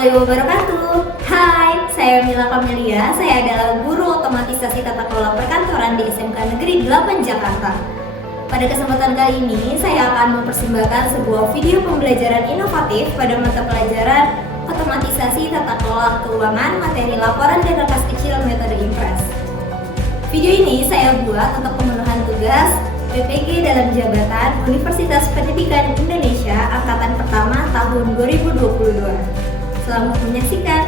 warahmatullahi wabarakatuh. Hai, saya Mila Kamelia. Saya adalah guru otomatisasi tata kelola perkantoran di SMK Negeri 8 Jakarta. Pada kesempatan kali ini, saya akan mempersembahkan sebuah video pembelajaran inovatif pada mata pelajaran otomatisasi tata kelola keuangan, materi laporan dan kertas kecil metode Impress. Video ini saya buat untuk pemenuhan tugas PPG dalam jabatan Universitas Pendidikan Indonesia Angkatan Pertama tahun 2022. Selamat menyaksikan.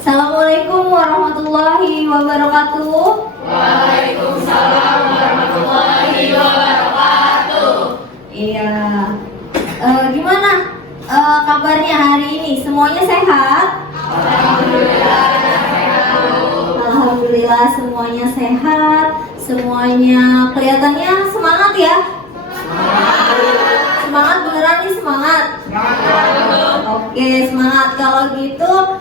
Assalamualaikum warahmatullahi wabarakatuh. Waalaikumsalam warahmatullahi wabarakatuh. Iya. Gimana kabarnya hari ini? Semuanya sehat? Alhamdulillah sehat. Alhamdulillah semuanya sehat. Semuanya kelihatannya semangat ya? Semangat beneran nih, semangat. Oke, semangat. Kalau gitu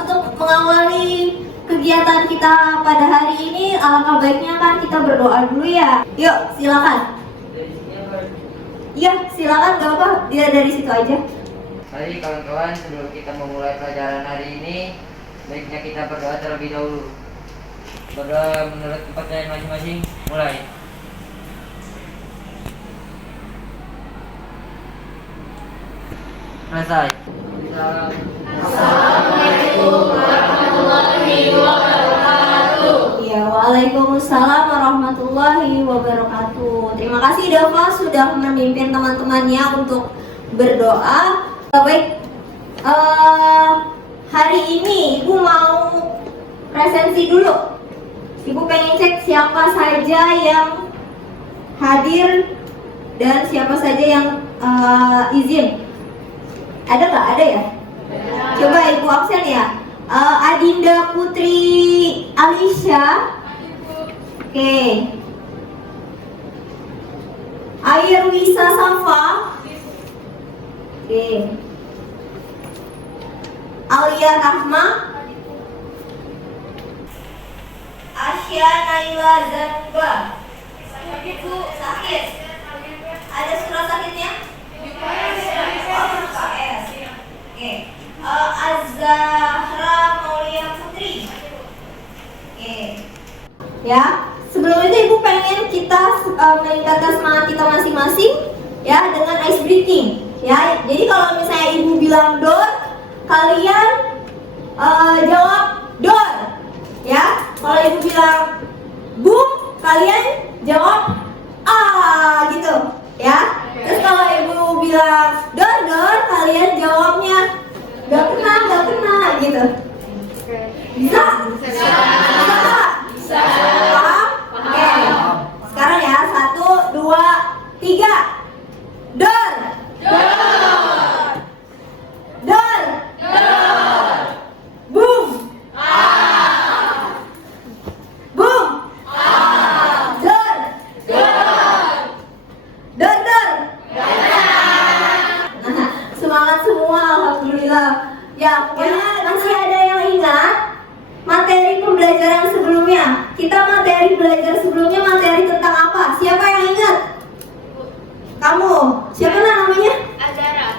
untuk mengawali kegiatan kita pada hari ini, alangkah baiknya kan kita berdoa dulu ya. Yuk, silakan. Iya, silakan, gak apa, dia dari situ aja. Mari kawan-kawan, sebelum kita memulai pelajaran hari ini, baiknya kita berdoa terlebih dahulu. Berdoa menurut kepercayaan masing-masing. Mulai. Selesai. Assalamualaikum warahmatullahi wabarakatuh. Iya, waalaikumsalam warahmatullahi wabarakatuh. Terima kasih Dava sudah memimpin teman-temannya untuk berdoa. Baik, hari ini Ibu mau presensi dulu. Ibu pengen cek siapa saja yang hadir dan siapa saja yang izin. Ada nggak? Ada ya? Coba Ibu absen ya. Adinda Putri Alisha. Oke. Air Wisa Safa. Oke. Alia Rahma. Asya Naila Zanba. Sakit Bu, sakit. Ada surat sakitnya? Oh, KS. Oke. Az-Zahra Maulia Putri. Oke. Ya, sebelum itu Ibu pengen kita meningkatkan semangat kita masing-masing ya dengan ice breathing. Ya, jadi kalau misalnya Ibu bilang door, kalian jawab door. Ya, kalau Ibu bilang boom, kalian jawab gitu. Ya. Terus kalau Ibu bilang door, kalian jawabnya gak kena gitu. Bisa? Bisa. Paham? Oke. Sekarang ya, 1, 2, 3. Door. Boom. Boom. Door. Semangat semua, alhamdulillah. Ya, pokoknya masih ada yang ingat materi pembelajaran sebelumnya. Kita materi belajar sebelumnya materi tentang apa? Siapa yang ingat? Kamu. Siapa namanya?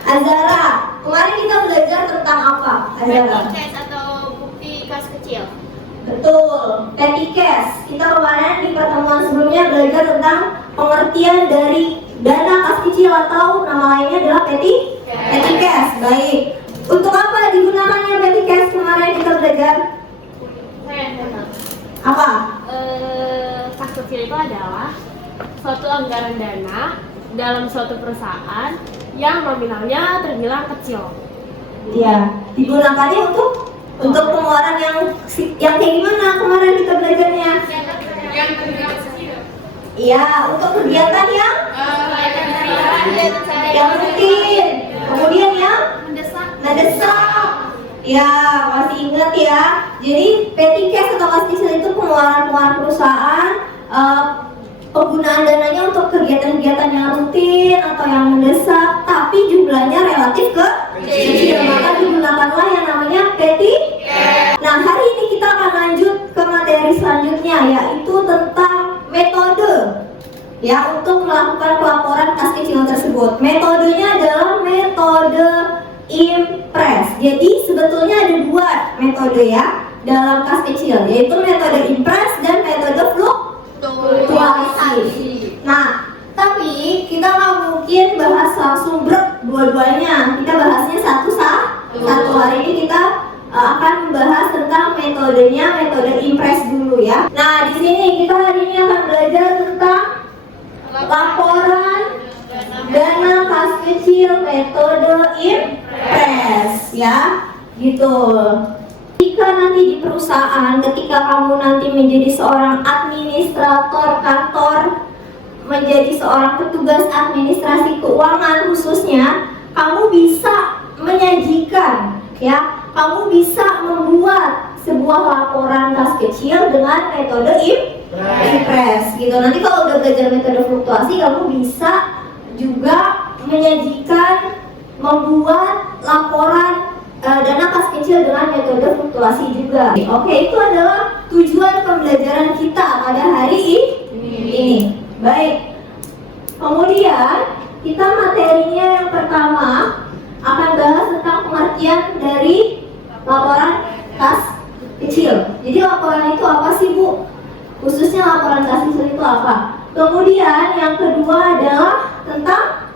Azara. Kemarin kita belajar tentang apa? Azara. Tes atau bukti kas kecil. Betul, petty cash. Kita kemarin di pertemuan sebelumnya belajar tentang pengertian dari dana kas kecil atau nama lainnya adalah petty cash. Baik. Untuk apa digunakannya petty cash kemarin kita belajar? Apa? Kas kecil itu adalah suatu anggaran dana dalam suatu perusahaan yang nominalnya terbilang kecil. Iya. Digunakannya untuk pengeluaran yang kayak gimana kemarin kita belajarnya? Yang terbilang kecil. Iya, untuk kegiatan yang rutin. Kemudian yang mendesak. Ya, masih ingat ya. Jadi petty cash atau kas kecil itu pengeluaran perusahaan, penggunaan dananya untuk kegiatan-kegiatan yang rutin atau yang mendesak, tapi jumlahnya relatif kecil, maka digunakanlah yang namanya petty cash. Nah, hari ini kita akan lanjut ke materi selanjutnya, yaitu tentang metode ya untuk melakukan pelaporan kas kecil tersebut. Metodenya adalah metode impress. Jadi sebetulnya ada dua metode ya dalam kas kecil, yaitu metode impress dan metode fluktuasi. Nah, tapi kita nggak mungkin bahas langsung dua-duanya. Kita bahasnya satu. Hari ini kita akan membahas tentang metodenya, metode impress dulu ya. Nah, di sini kita hari ini akan belajar tentang laporan dana kas kecil metode impress ya, gitu. Jika nanti di perusahaan, ketika kamu nanti menjadi seorang administrator kantor, menjadi seorang petugas administrasi keuangan khususnya, kamu bisa menyajikan ya, kamu bisa membuat sebuah laporan kas kecil dengan metode impress gitu. Nanti kalau udah belajar metode fluktuasi, kamu bisa juga menyajikan, membuat laporan dana kas kecil dengan metode fluktuasi juga. Oke, itu adalah tujuan pembelajaran kita pada hari ini. Baik. Kemudian kita materinya yang pertama akan bahas tentang pengertian dari laporan kas kecil. Jadi laporan itu apa sih, Bu? Khususnya laporan kas kecil itu apa? Kemudian yang kedua adalah tentang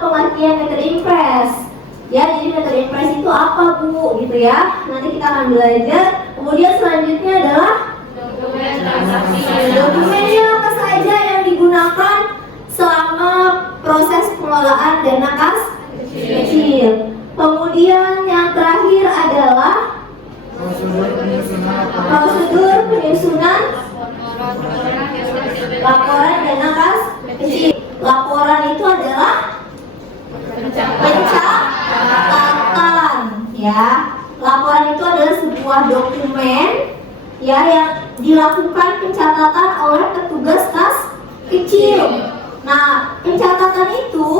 pengertian metode impress. Ya, jadi metode impress itu apa, Bu? Gitu ya. Nanti kita akan belajar. Kemudian selanjutnya adalah dokumennya apa saja yang digunakan selama proses pengelolaan dana kas kecil. Kemudian yang terakhir adalah prosedur penyusunan laporan dana kas kecil. Laporan itu adalah pencatatan ya. Laporan itu adalah sebuah dokumen ya yang dilakukan pencatatan oleh petugas kas kecil. Nah, pencatatan itu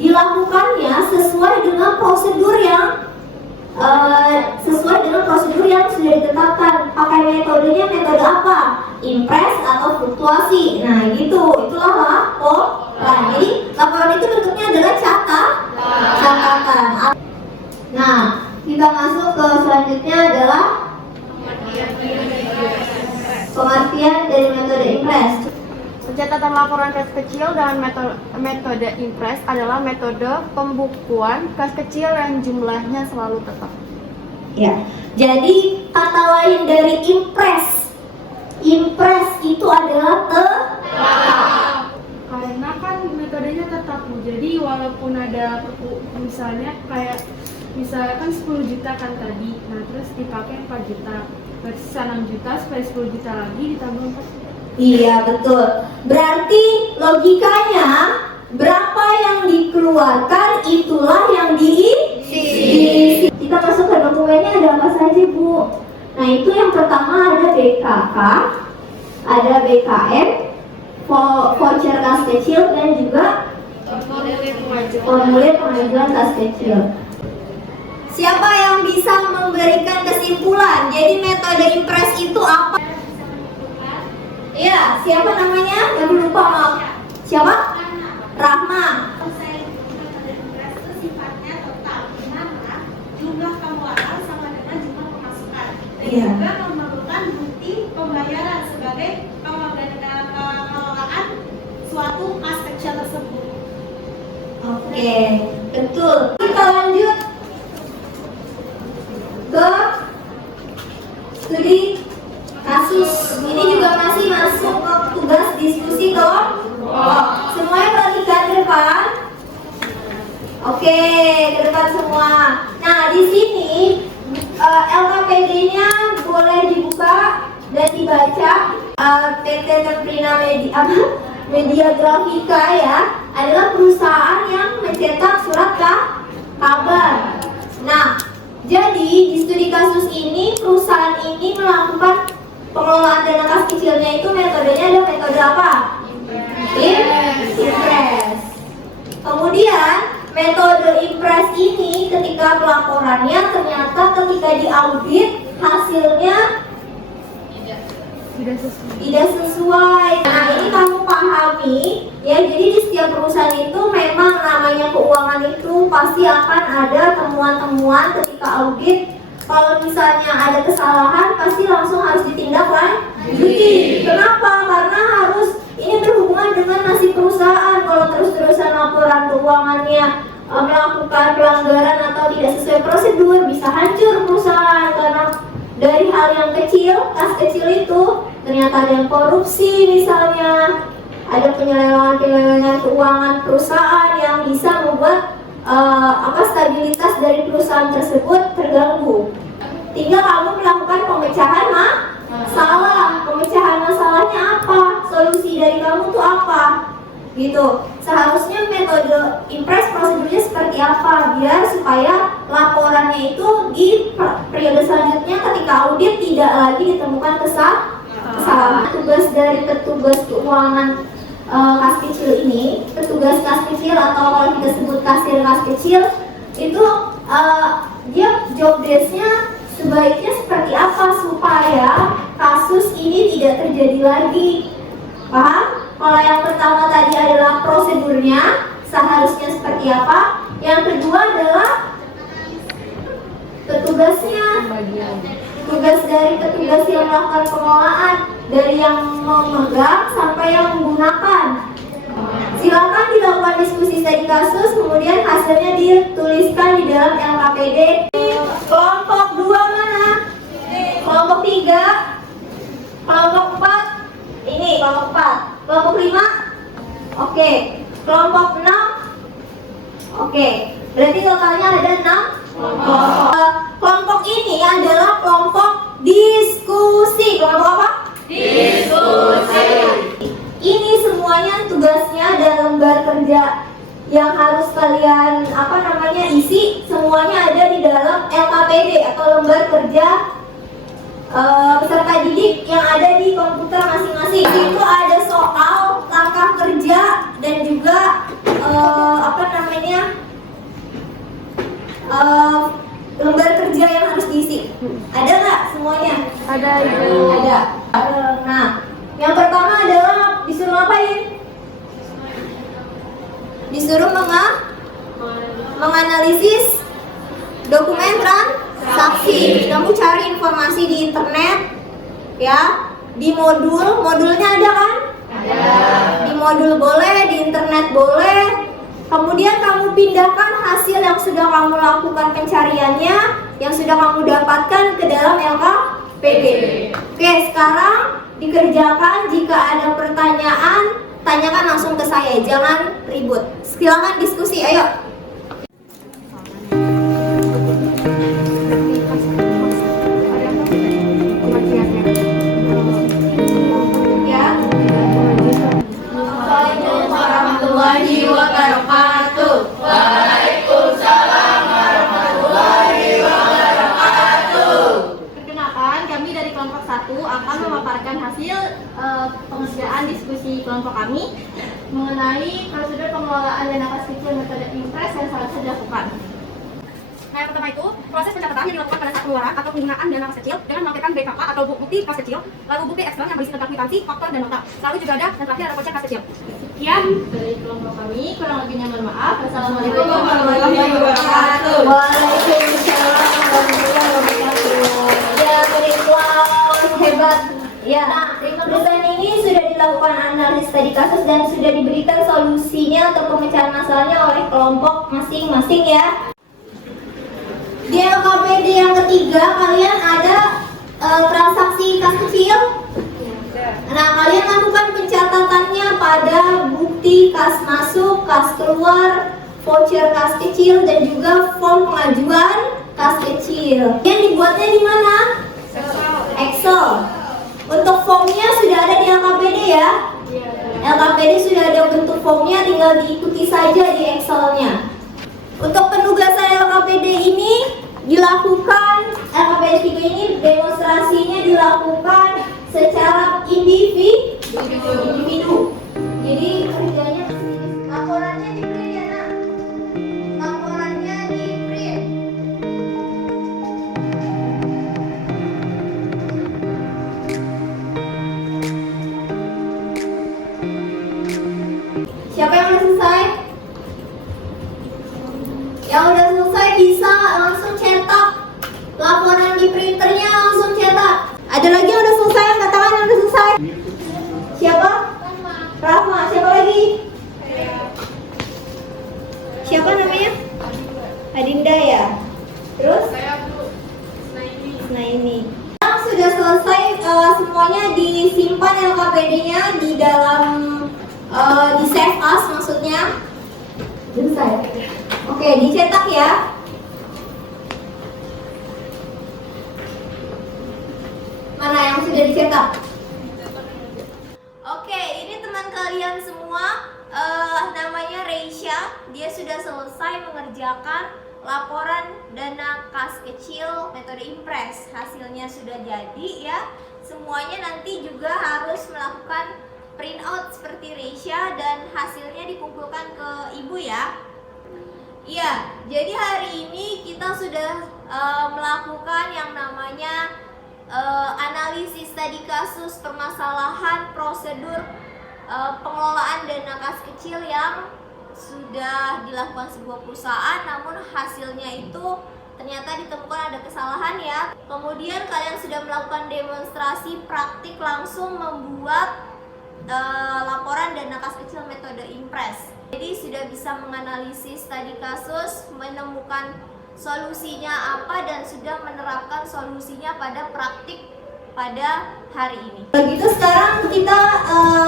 dilakukannya sesuai dengan prosedur yang sudah ditetapkan. Pakai metodenya metode apa? Impress atau fluktuasi. Nah, gitu. Itulah laporan. Jadi, laporan itu bentuknya adalah catatan. Nah, kita masuk ke selanjutnya adalah pengertian dari metode impress. Pencatatan laporan kas kecil dengan metode impress adalah metode pembukuan kas kecil yang jumlahnya selalu tetap. Ya, jadi kata lain dari impress itu adalah tetap. Karena kan metodenya tetap, Bu. Jadi walaupun ada misalnya kan 10 juta kan tadi, nah terus dipakai 4 juta, berarti sisa 6 juta supaya 10 juta lagi ditambah 4 juta. Iya, betul. Berarti logikanya berapa yang dikeluarkan itulah yang diisi. Kita masuk ke dokumennya, ada apa saja, Bu? Nah, itu yang pertama ada BKK, ada BKM, voucher kas kecil, dan juga formulir pengajuan kas kecil. Siapa yang bisa memberikan kesimpulan? Jadi metode impress itu apa? Iya, siapa namanya? Yang lupa, maaf. Siapa? Rahma. Sifatnya tetap, di mana jumlah pengeluaran sama dengan jumlah pemasukan. Dan Iya. juga memerlukan bukti pembayaran sebagai pengelolaan suatu kas kecil tersebut. Oke, betul. Kita lanjut ke studi kasus. Ini juga masih masuk ke tugas diskusi kelompok. Semuanya perhatikan ke depan. Oke, ke depan semua. Nah, di sini LKPD-nya boleh dibuka dan dibaca. PT Temprina Media Grafika ya adalah perusahaan yang mencetak surat kabar. Nah, jadi di studi kasus ini perusahaan ini melakukan pengelolaan dana kas kecilnya itu metodenya ada metode apa? Impress. Kemudian metode impress ini ketika pelaporannya ternyata ketika diaudit hasilnya tidak sesuai. Nah, ini kamu pahami ya. Jadi di setiap perusahaan itu memang namanya keuangan itu pasti akan ada temuan-temuan ketika audit. Kalau misalnya ada kesalahan pasti langsung harus ditindaklanjuti. Kenapa? Karena harus ini berhubungan dengan nasib perusahaan. Kalau terus-terusan laporan keuangannya melakukan pelanggaran atau tidak sesuai prosedur, bisa hancur perusahaan karena dari hal yang kecil, kas kecil itu ternyata ada yang korupsi misalnya, ada penyelewengan keuangan perusahaan yang bisa membuat stabilitas dari perusahaan tersebut terganggu. Tinggal kamu melakukan pemecahan masalah. Pemecahan masalahnya apa? Solusi dari kamu tuh apa? Gitu. Seharusnya metode impress prosedurnya seperti apa biar supaya laporannya itu di periode selanjutnya ketika audit tidak lagi ditemukan kesalahan. Tugas dari petugas keuangan kas kecil ini, petugas kas kecil atau kalau kita sebut kasir kas kecil itu dia job desk-nya sebaiknya seperti apa supaya kasus ini tidak terjadi lagi. Paham? Kalau yang pertama tadi adalah prosedurnya seharusnya seperti apa. Yang kedua adalah petugasnya. Tugas dari petugas yang melakukan pengelolaan, dari yang memegang sampai yang menggunakan. Silakan dilakukan diskusi studi kasus, kemudian hasilnya dituliskan di dalam LKPD. Kelompok 2 mana? Kelompok 3? Kelompok 4? Ini kelompok 4. Kelompok 5? Oke. Kelompok 6? Oke. Berarti totalnya ada 6 kelompok. Kelompok ini adalah kelompok diskusi. Kelompok apa? Diskusi. Ini semuanya tugasnya dan lembar kerja yang harus kalian isi semuanya ada di dalam LKPD atau lembar kerja peserta didik yang ada di komputer masing-masing. Itu ada soal langkah kerja dan juga lembar kerja yang harus diisi. Ada nggak semuanya? Ada, Ibu. Ada. Nah, yang pertama adalah disuruh ngapain? Disuruh menganalisis dokumen transaksi. Kamu cari informasi di internet, ya. Di modulnya ada kan? Ada. Di modul boleh, di internet boleh. Kemudian kamu pindahkan hasil yang sudah kamu lakukan pencariannya, yang sudah kamu dapatkan ke dalam LKPD. Oke, sekarang dikerjakan. Jika ada pertanyaan, tanyakan langsung ke saya, jangan ribut. Silakan diskusi, ayo. Ya. Assalamualaikum warahmatullahi wabarakatuh. Waalaikumsalam warahmatullahi wabarakatuh. Perkenalkan, kami dari kelompok 1 akan memaparkan hasil pengerjaan diskusi kelompok kami mengenai prosedur pengelolaan dana kas kecil metode impress yang seharusnya dilakukan. Nah, yang pertama itu, proses pencatatan yang dilakukan pada saat pengeluaran atau penggunaan dana kas kecil dengan melampirkan BKK atau bukti kas kecil, lalu bukti Excel yang berisi tentang kwitansi, faktur, dan nota. Lalu juga ada dan terakhir ada kocek kas kecil. Sekian dari kelompok kami, kurang lebihnya mohon maaf. Wassalamualaikum warahmatullahi wabarakatuh. Waalaikumsalam warahmatullahi wabarakatuh. Ya, berikut hebat. Ya, perusahaan ini sudah dilakukan analisis studi kasus dan sudah diberikan solusinya atau pemecahan masalahnya oleh kelompok masing-masing ya. Di LKPD yang ketiga, kalian ada transaksi kas kecil. Nah, kalian lakukan pencatatannya pada bukti kas masuk, kas keluar, voucher kas kecil, dan juga form pengajuan kas kecil. Yang dibuatnya di mana? Excel. Untuk formnya sudah ada di LKPD ya? LKPD sudah ada bentuk formnya, tinggal diikuti saja di Excelnya. Untuk penugasan LKPD ini dilakukan, LKPD 3 ini demonstrasinya dilakukan secara individu. Jadi kerjanya laporannya diberi ya nak. Nah ini. Sekarang sudah selesai semuanya disimpan LKPD-nya di dalam di save as maksudnya. Selesai. Oke, dicetak ya. Mana yang sudah dicetak? Oke, ini teman kalian semua namanya Reisha. Dia sudah selesai mengerjakan laporan dana kas kecil metode Impress. Hasilnya sudah jadi ya. Semuanya nanti juga harus melakukan print out seperti Reisha dan hasilnya dikumpulkan ke ibu ya. Iya, jadi hari ini kita sudah melakukan yang namanya analisis tadi kasus permasalahan prosedur pengelolaan dana kas kecil yang sudah dilakukan sebuah perusahaan, namun hasilnya itu ternyata ditemukan ada kesalahan ya. Kemudian kalian sudah melakukan demonstrasi praktik langsung membuat laporan dana kas kecil metode Impress. Jadi sudah bisa menganalisis tadi kasus, menemukan solusinya apa dan sudah menerapkan solusinya pada praktik pada hari ini. Begitu sekarang kita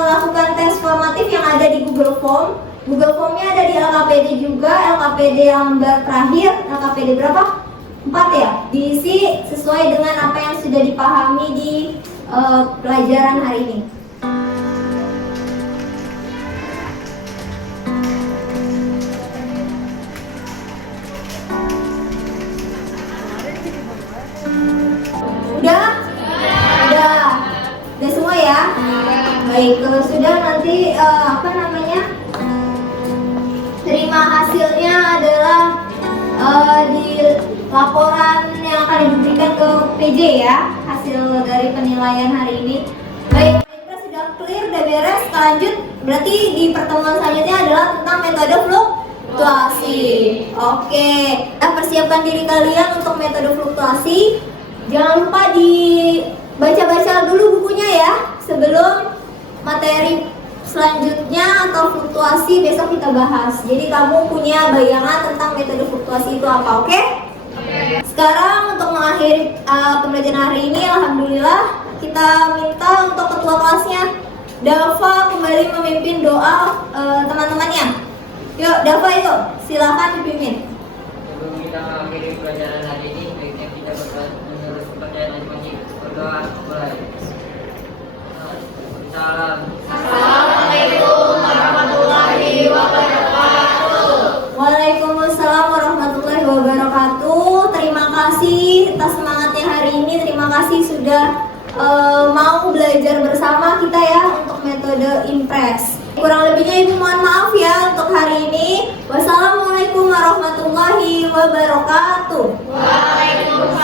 lakukan tes formatif yang ada di Google Form. Google Formnya ada di LKPD juga, LKPD yang terakhir, LKPD berapa? 4 ya? Diisi sesuai dengan apa yang sudah dipahami di pelajaran hari ini. Udah semua ya. Baik, kalau sudah nanti terima hasilnya adalah di laporan yang akan diberikan ke PJ ya, hasil dari penilaian hari ini. Baik, kita sudah clear, udah beres. Lanjut, berarti di pertemuan selanjutnya adalah tentang metode fluktuasi. Oke, kita persiapkan diri kalian untuk metode fluktuasi. Jangan lupa dibaca-baca dulu bukunya ya, sebelum materi selanjutnya atau fluktuasi besok kita bahas. Jadi kamu punya bayangan tentang metode fluktuasi itu apa, oke? Sekarang untuk mengakhiri pembelajaran hari ini, alhamdulillah kita minta untuk ketua kelasnya Dava kembali memimpin doa teman-temannya. Yuk Dava, yuk silakan dipimpin. Sebelum kita mengakhiri pelajaran hari ini, baiknya kita menurut kepercayaan masing-masing. Berdoa mulai. Salam. Assalamualaikum warahmatullahi wabarakatuh. Waalaikumsalam warahmatullahi wabarakatuh. Terima kasih atas semangatnya hari ini. Terima kasih sudah mau belajar bersama kita ya untuk metode Impress. Kurang lebihnya Ibu mohon maaf ya untuk hari ini. Wassalamualaikum warahmatullahi wabarakatuh. Waalaikumsalam.